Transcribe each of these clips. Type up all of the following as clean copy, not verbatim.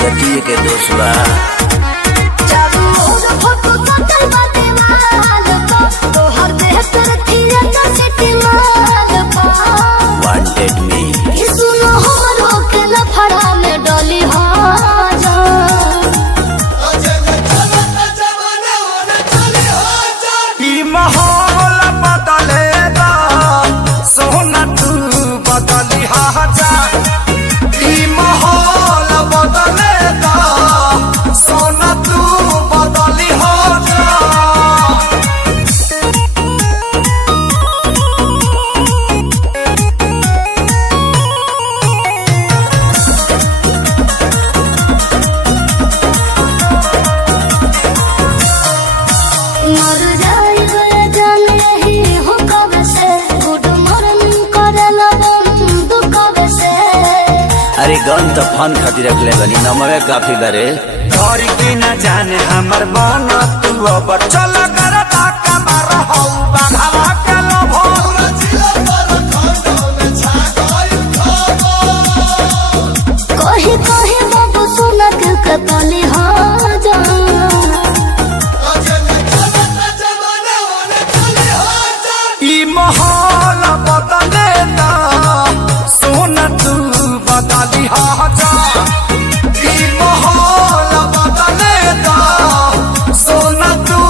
जतिये के दोष बा। वांटेड मी माहौल बदलेगा सोना तू बदली जा। माहौल बदलेगा सोना तू बदली जा। अरे गन तो फन खातिर रख ले बनी नमवे काफी बारे। घर की न जाने हमर मन तू अब चल कर ताका मार हो बाघवा के लोभो। कहीं कहीं बाबू सुना के कतली हो जा। माहौल बदलेगा सोना तू बदली जा। माहौल बदलेगा सोना तू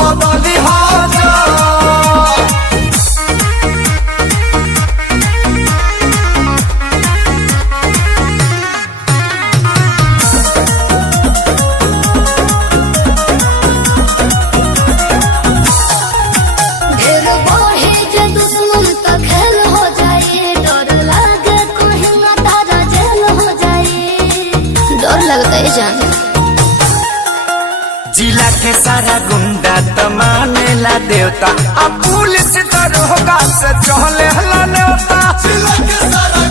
बदली जा। जान जिला के सारा गुंडा तो मानेला देवता अब पुलिस दरोगा से चहले हला नेवता। जिला के सारा